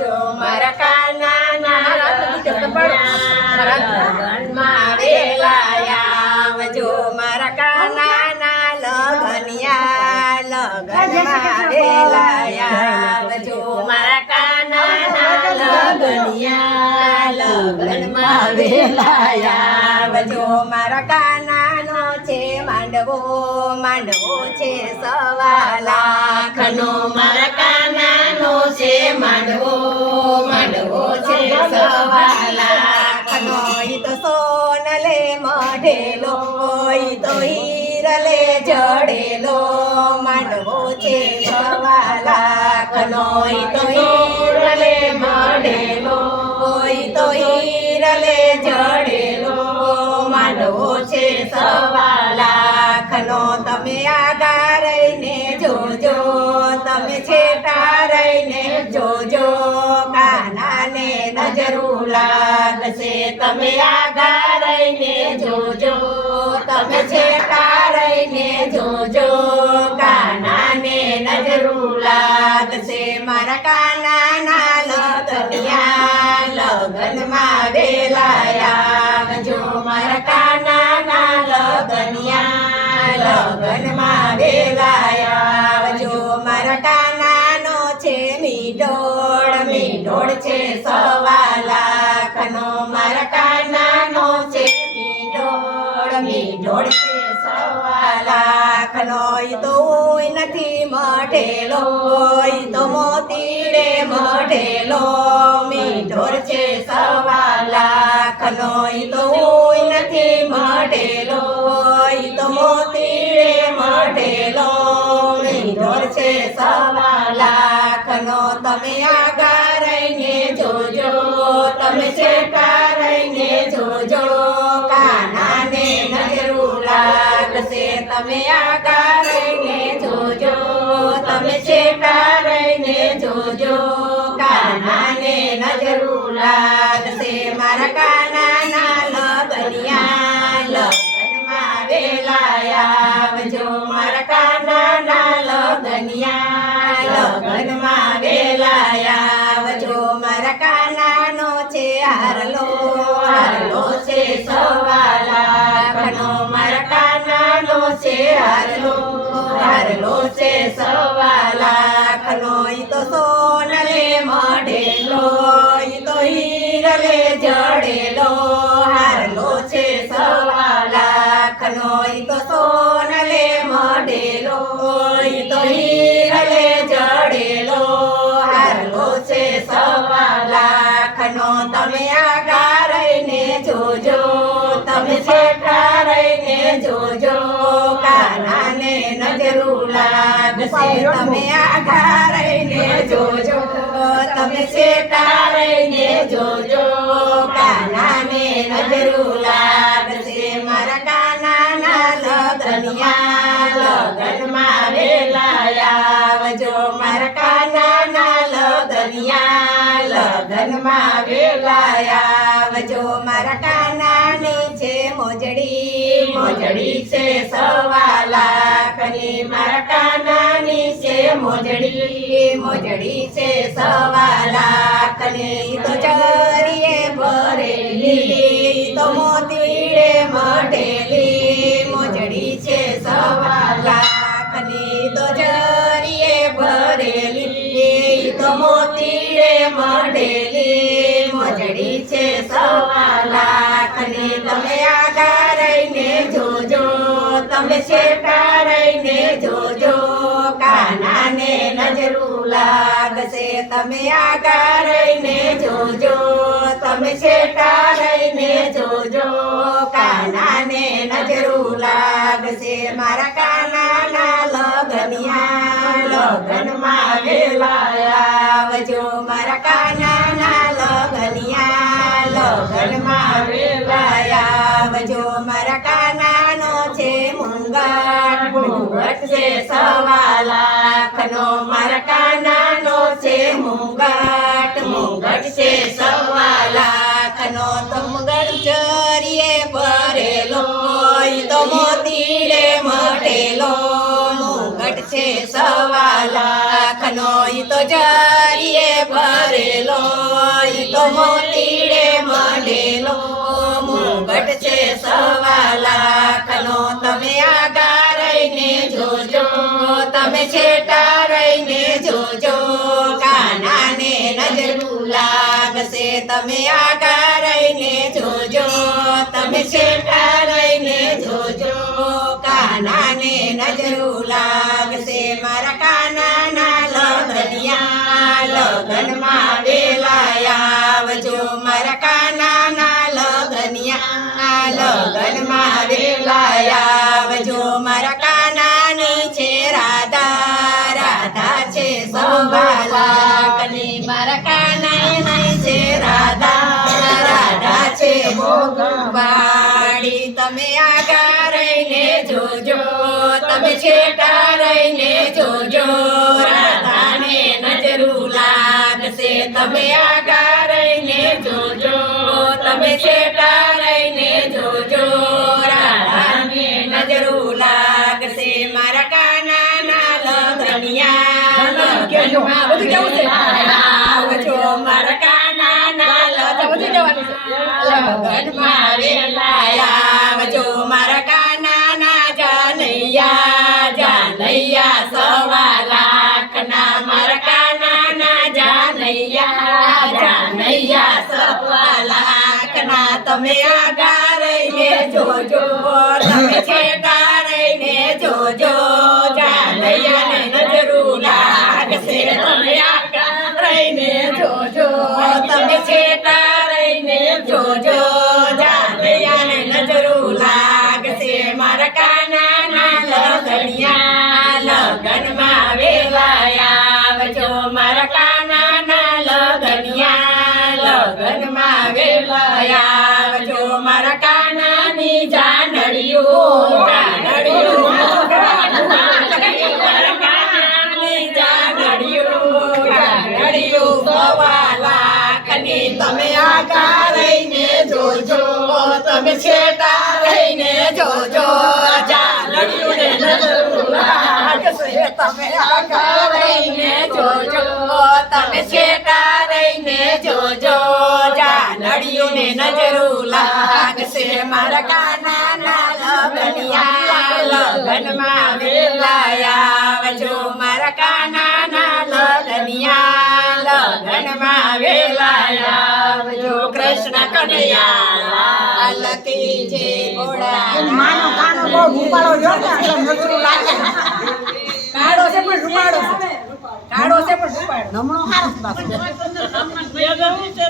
જો મારા કાનાના લગનમાં વેલાયા જો મારા કાનાના લગનમાં વેલાયા જો મારા કાનાના લગનમાં વેલાયા જો મારા કાનાનો છે માંડવો છે 1.25 લાખનો મારા કાનાનો છે માંડવો છે 1.25 લાખનો ઈ તો સોનલે મઢેલો ઈ તો હીરલે જડેલો માંડવો છે 1.25 લાખનો ઈ તો હીરલે મઢેલો ઈ તો હીરલે જડેલો માંડવો છે 1.25 લાખનો તમે આગા રહીને જોજો તમે છેટા રહીને જોજો કાનાને નજરું લાગશે તમે આગા રહીને જોજો તમે છેટા રહીને જોજો કાનાને નજરું લાગશે મારા કાનાના લગનમાં વેલાયા જો મારા કાનાના લગનમાં વેલાયા જો મારા કાનાનો છે મીઠોળ છે 1.25 લાખનો મારા કાનાનો છે મીઠોળ છે 1.25 લાખનો ઈ તો નથી મઢેલો ઈ તો મોતીડે મઢેલો મીઠોળ છે 1.25 લાખનો ઈ તો નથી મઢેલો ઈ તો મોતીડે મઢેલો મીઠોળ છે 1.25 લાખનો તમે આગા રહીને જોજો તમે છેટા રહીને જોજો કાનાને નજરું લાગશે તમે આગા રહીને જોજો તમે છેટા રહીને જોજો કાનાને નજરું લાગશે મારા કાનાના લગનમાં વેલાયા જો મારા કાનાના લગનમાં વેલાયા જો મારા કાનાનો છે હારલો છે 1.25 લાખનો મારા કાનાનો છે હારલો છે 1.25 લાખનો ઈ તો સોનલે મઢેલો ઈ તો હીરલે જડેલો હારલો છે 1.25 લાખનો ઈ તો સોનલે મઢેલો ઈ તો હીરલે જડેલો હારલો છે 1.25 લાખનો તમે આગા રહીને જોજો તમે છેટા રહીને જોજો કાનાને નજરું લાગશે તમે આગા રહીને જોજો તમે છેટા રહીને જોજો કાનાને નજરું લાગશે મારા કાનાના લગનમાં વેલાયા જો મારા કાનાના લગનમાં વેલાયા જો મારા કાનાની છે મોજડી છે 1.25 લાખની મારા કાનાની છે મોજડી છે 1.25 લાખની તો ચરીએ ભરેલી તો મોતીડે મઢેલી મોજડી છે 1.25 લાખની તો ચરીએ ભરેલી તો મોતીડે મઢેલી મોજડી છે 1.25 લાખની તમે આગા રહીને જોજો તમે છેટા રહીને જોજો કાનાને નજરું લાગશે તમે આગા રહીને જોજો તમે છેટા રહીને જોજો કાનાને નજરું લાગશે મારા કાનાના લગનમાં વેલાયા જો મારા કાનાના લગનમાં વેલાયા જો મારા કાનાનો છે મુંગટ છે 1.25 લાખનો મારા કાનાનો છે મુંગટ છે 1.25 લાખનો તો મુંગટ ચરીએ ભરેલો તો મોતીડે મઢેલો મુંગટ છે 1.25 લાખનો ઈ તો જરીએ ભરેલો ઈ તો મોતીડે મઢેલો મુગટ છે 1.25 લાખનો તમે આગા રહીને જોજો તમે છેટા રહીને જોજો કાનાને નજરું લાગશે તમે આગા રહીને જોજો તમે છેટા રહીને જોજો કાનાને નજરું લાગશે મારા કાનાના લગનિયા લગનમાં વેલા આવજો મારા કાનાના લગનિયા લગનમાં વેલા આવજો મારા કાનાની છે રાધા રાધા છે 1.25 લાખની મારા કાનાની છે રાધા રાધા છે ભોગવાડી તમે આગા રહીને જોજો તમે છેટા રહીને જોજો રાધાને નજરું લાગશે તમે આગા રહીને જોજો તમે છેટા રહીને જોજો રાધાને નજરું લાગશે મારા કાનાના લગનિયા આવજો મારા કાનાના લગનમાં વેલા આવજો મારા કાનાના જાનૈયા જાનૈયા 1.25 લાખના મારા કાનાના જાનૈયા જાનૈયા 1.25 લાખના તમે આગા રહીને જોજો તમે છેટા રહીને જોજો જાનૈયાને નજરું લાગશે તમે આગા રહીને જોજો તમે છેટા રહીને જોજો જાનૈયાને નજરું લાગશે મારા કાનાના લગનિયા લગનમાં વેલા આવજો મારા કાનાના લગનિયા લગનમાં વેલા આવજો મારા કાનાની જાનડિયું જાનડિયું મારા કાનાની જાનડિયું જાનડિયું 1.25 લાખની તમે આગા રહીને જોજો તમે છેટા રહીને જોજો જાનડિયું ને નજરું લાગશે તમે આગા રહીને જોજો તમે છેટા રહીને જોજો જાનડિયું ને નજરું લાગશે મારા કાનાના લગનિયા લગનમાં વેલા આવજો મારા કાનાના લગનિયા લગનમાં વેલા આવજો કૃષ્ણ કનૈયા લાલ કી જય ભોળા માનો કાનો બહુ રૂપાળો રહ્યો ને એટલે નજરું લાગે કાળો છે પણ રૂપાળો છે કાળો છે પણ રૂપાળો નમણો હારો